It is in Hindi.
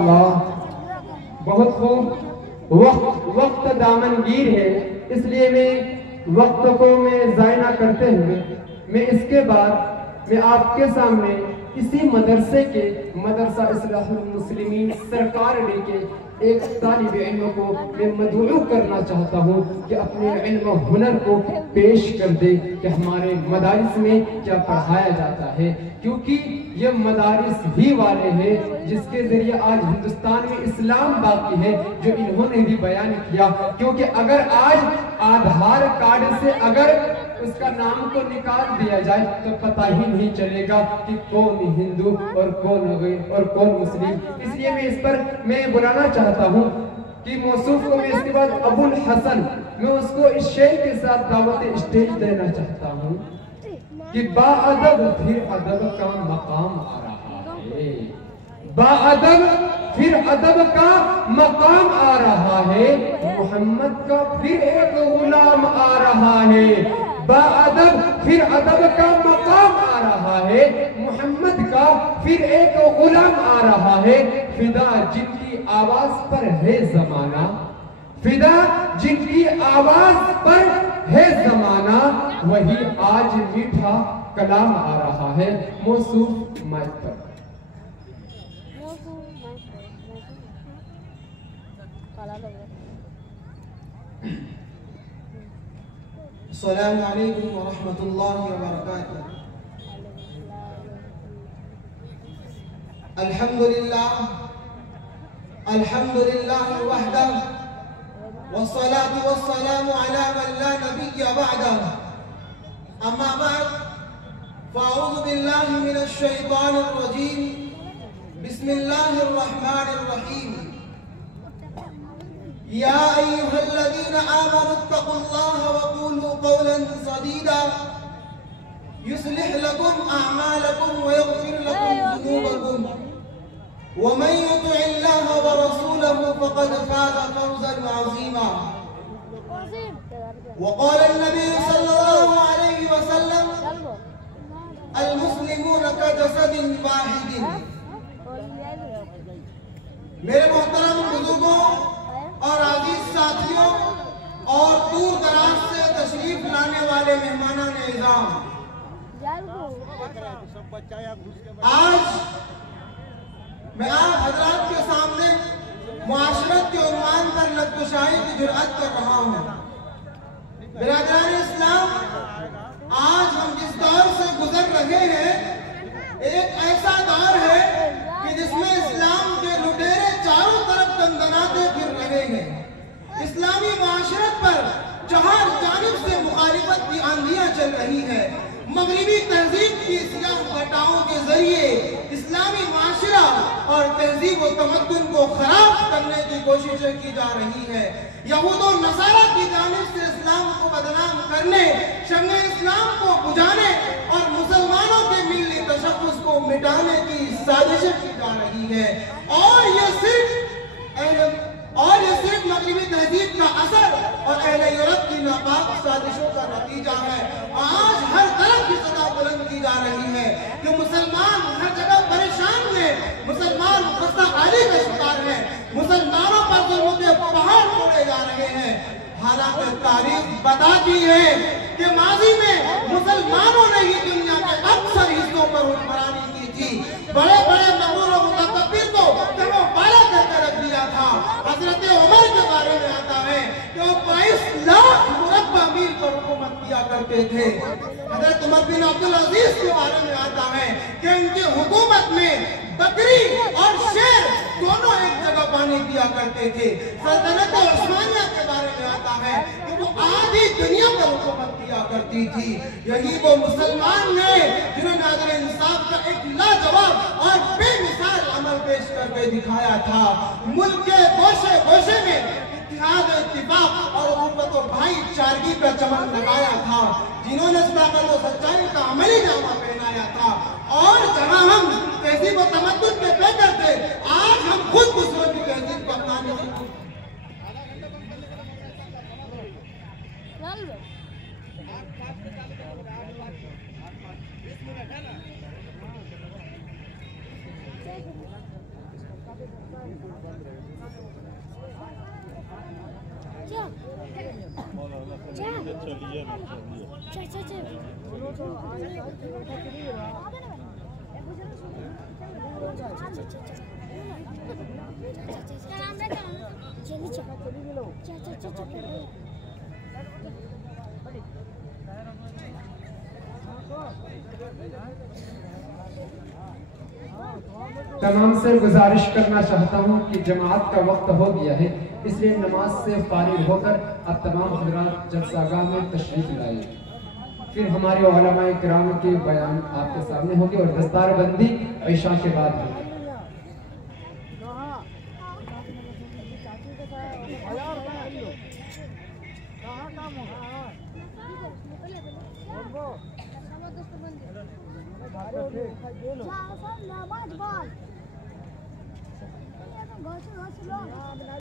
माशाअल्लाह बहुत खूब। वक्त दामनगीर है, इसलिए मैं वक्त को मैं ज़ाया ना करते हुए मैं इसके बाद मैं आपके सामने इसी मदरसे के मदरसा इस्लाहुल मुस्लिमीन सरकार डे के एक तालिब इल्म को मैं मदऊ करना चाहता हूँ कि अपने इल्म हुनर को पेश कर दे कि हमारे मदारिस में क्या पढ़ाया जाता है, क्योंकि ये मदारिस ही वाले हैं जिसके जरिए आज हिंदुस्तान में इस्लाम बाकी है, जो इन्होंने भी बयान किया। क्योंकि अगर आज आधार कार्ड से अगर उसका नाम को निकाल दिया जाए तो पता ही नहीं चलेगा कि कौन हिंदू और कौन मुस्लिम। इसलिए मैं इस पर मैं बुलाना चाहता हूँ कि मौसूफ को मैं इसके बाद अबुल हसन मैं उसको इस शेर के साथ दावत स्टेज देना चाहता हूँ कि बाअदब फिर अदब का मकाम आ रहा है, बाअदब फिर अदब का मकाम आ रहा है, मोहम्मद का फिर एक गुलाम आ रहा है, बाअदब फिर अदब का मकाम आ रहा है, मोहम्मद का फिर एक गुलाम आ रहा है। फिदा जिनकी आवाज पर है जमाना, फिदा जिनकी आवाज पर है जमाना, वही आज मीठा कलाम आ रहा है। मौसूफ माइक पर। अस्सलामु अलैकुम व रहमतुल्लाहि व बरकातुहू। अल्हम्दुलिल्लाह वहदह वस्सलातु वस्सलामु अला मन ला नबिय्य बअदह। अम्मा बाद फ़अऊज़ु बिल्लाहि मिनश शैतानिर रजीम। बिस्मिल्लाहिर रहमानिर रहीम। या अय्युहल्लज़ीना आमनु इत्तक़ुल्लाह व क़ूलू क़ौलन सदीदा युस्लिह लकुम अअमालकुम व यग़फिर लकुम ज़ुनूबकुम व मन युति'िल्लाह व रसूलहु फ़क़द फ़ाज़ फ़ौज़न अज़ीमा। व क़ाल अन्नबी सल्लल्लाहु अलैहि वसल्लम अल मुस्लिमून कजसदिन वाहिदिन। मेरे मोहतरम बुजुर्गों और आजीज साथियों और दूर दराज से तशरीफ लाने वाले मेहमानान इज़ाम, आज मैं आप हजरात के सामने मुआशरत के उन्वान पर लफ्ज़शाही की जुर्अत कर रहा हूँ। बिरादरान इस्लाम, आज हम जिस दौर से गुजर रहे हैं एक ऐसा दौर है कि जिसमें इस्लाम के लुटेरे चारों तरफ दंदनाते फिर रहे हैं। इस्लामी माशरत पर जहां जानिब से मुखालिफत की आंधियां चल रही है, मगरिबी तहजीब की सियाह घटाओं के जरिए इस्लामी माशरा और तहजीब व तमद्दुन को खराब करने की कोशिशें की जा रही है। यहूद और नसारा की जानिब से इस्लाम को बदनाम करने, शम्मे इस्लाम को बुझाने और मुसलमानों के मिल्ली तशख्खुस को मिटाने की साजिशें की जा रही है। और ये सिर्फ मगरिबी तहजीब का असर और अहले यूरोप की नापाक साजिशों का नतीजा है। आज हर तरफ की सदा बुलंद की जा रही है कि मुसलमान हर जगह परेशान हैं, मुसलमान खस्ताहाली का शिकार हैं, मुसलमानों पर जुल्म के पहाड़ तोड़े जा रहे हैं। हालांकि तारीख बताती है कि माजी में मुसलमानों ने ही दुनिया के अक्सर हिस्सों पर हुक्मरानी की थी। बड़े बड़े मगरूर और मुतकब्बिर को वो बाला करके रख दिया था। हजरत उमर के बारे में आता है कि वो 22 लाख मुरब्बा मील पर हुकूमत किया करते थे। हजरत उमर बिन अब्दुल अजीज के बारे में आता है कि उनकी हुकूमत में बकरी और शेर दोनों एक जगह पानी पिया करते थे। सल्तनत उस्मानिया के बारे में आता है कि वो आधी दुनिया पर हुकूमत किया करती थी। यही वो मुसलमान है जिन्होंने अदल इंसाफ का एक लाजवाब और बेमिसाल अमल पेश करके दिखाया था। मुल्क के गोशे गोशे में इत्तेहाद, इत्तिफाक और उम्मत और भाईचारगी का चमन लगाया था, जिन्होंने सदाकत और सच्चाई का अमली नामा पहनाया था। और जहां हम तहजीब और तमद्दुन के बेहतर थे, आज हम खुद दूसरों की तहजीब को अपनाने की तमाम से गुजारिश करना चाहता हूँ कि जमात का वक्त हो गया है, इसलिए नमाज से फारिग होकर अब तमाम हज़रात जलसागाह में तशरीफ लाइए। फिर हमारे उलमाए किराम के बयान आपके सामने होगी और दस्तार बंदी ईशा के बाद होगी।